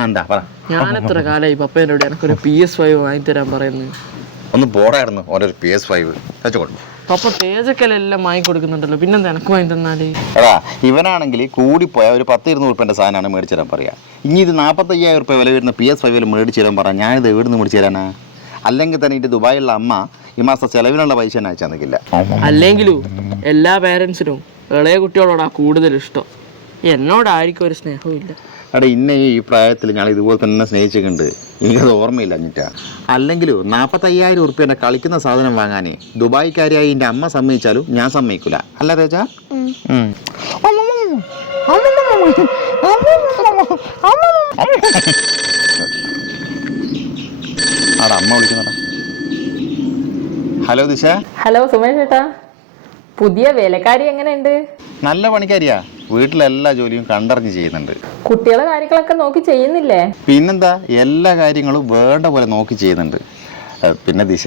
എന്താ പറ ഞാൻ എത്ര കാലമായി പപ്പേനോട് എനിക്കൊരു പി എസ് ഫൈവ് വാങ്ങിത്തരാൻ പറയുന്നു ഒന്ന് ബോറായിരുന്നു ഓരോ പി എസ് ഫൈവ് പപ്പ തേജക്കലെല്ലാം വാങ്ങി കൊടുക്കുന്നുണ്ടല്ലോ പിന്നെന്താ എനക്ക് വാങ്ങി തന്നാൽ എടാ ഇവനാണെങ്കിൽ കൂടിപ്പോയ ഒരു പത്ത് ഇരുന്നൂറ് റുപ്യന്റെ സാധനമാണ് മേടിച്ചു തരാൻ പറയാ. ഇനി ഇത് നാൽപ്പത്തയ്യായിരം റുപ്യ വില വരുന്ന പി എസ് ഫൈവിൽ മേടിച്ചു തരാൻ പറയാം ഞാനിത് എവിടെ നിന്ന് മേടിച്ചു തരാനാ? അല്ലെങ്കിൽ തന്നെ ഇത് ദുബായിലുള്ള അമ്മ ഈ മാസം ചെലവിനുള്ള പൈസ തന്നെ അയച്ചാൽ നിൽക്കില്ല അല്ലെങ്കിലും എല്ലാ പേരൻസിനും ഇളയ കുട്ടികളോടാ കൂടുതൽ ഇഷ്ടം. എന്നോടായിരിക്കും ഒരു സ്നേഹവും ഇല്ല എടാ ഇന്നെ ഈ പ്രായത്തിൽ ഞാൻ ഇതുപോലെ തന്നെ സ്നേഹിച്ചിട്ടുണ്ട്. എനിക്കത് ഓർമ്മയില്ല അഞ്ഞിട്ടാ അല്ലെങ്കിലും നാൽപ്പത്തയ്യായിരം ഉറുപ്പ്യന്റെ കളിക്കുന്ന സാധനം വാങ്ങാനേ ദുബായിക്കാരിയായി എന്റെ അമ്മ സമ്മതിച്ചാലും ഞാൻ സമ്മതിക്കില്ല അല്ല തേജ. ആടാ അമ്മ വിളിക്കുന്നടാ ഹലോ ദിശ ഹലോ സുമേഷ് ചേട്ടാ പുതിയ വേലക്കാരി എങ്ങനെയുണ്ട്? നല്ല പണിക്കാരിയാ. വീട്ടിലെല്ലാ ജോലിയും കണ്ടറിഞ്ഞ് ചെയ്യുന്നുണ്ട്. കുട്ടികളെ കാര്യങ്ങളൊക്കെ നോക്കി ചെയ്യുന്നില്ലേ? പിന്നെന്താ എല്ലാ കാര്യങ്ങളും വേണ്ട പോലെ നോക്കി ചെയ്യുന്നുണ്ട്. പിന്നെ ദിശ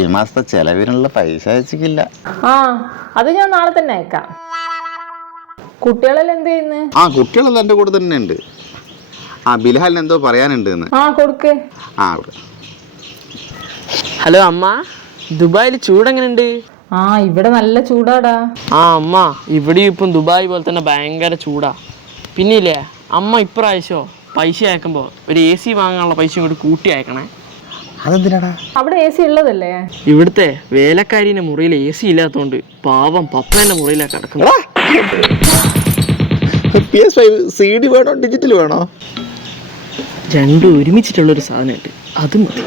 ഈ മാസത്തെ ചെലവിനുള്ള പൈസ അയച്ചിട്ടില്ല ആ അത് ഞാൻ നാളെ തന്നെ അയക്കാം. കുട്ടികളെല്ലാം എന്ത് ചെയ്യുന്നു? ആ കുട്ടികളെല്ലാം എന്റെ കൂടെ തന്നെ ഉണ്ട് ആ ബിൽഹാലിന് എന്തോ പറയാനുണ്ട് എന്ന്. ആ കൊടുക്ക്. ആ ഹലോ അമ്മ ദുബായിൽ ചൂട് ചൂടെങ്ങനെയുണ്ട് ആ ഇവിടെ നല്ല ചൂടാടാ. ആ അമ്മ ഇവിടെ ഇപ്പം ദുബായ് പോലെ തന്നെ ഭയങ്കര ചൂടാ. പിന്നില്ലേ അമ്മ ഇപ്രാവശ്യമോ പൈസ അയക്കുമ്പോൾ ഒരു എ സി വാങ്ങാനുള്ള പൈസ കൂടി കൂട്ടി അയക്കണേ. അതെന്തിനാടാ? അവിടെ എ സി ഉള്ളതല്ലേ? ഇവിടുത്തെ വേലക്കാരിന്റെ മുറിയിൽ എ സി ഇല്ലാത്തതുകൊണ്ട് പാവം പപ്പേന്റെ മുറിയിലാണ് കിടക്കുന്നത്. P S five C D വേണോ ഡിജിറ്റൽ വേണോ? രണ്ടും ഒരുമിച്ചിട്ടുള്ളൊരു സാധനമുണ്ട് അത് മതി.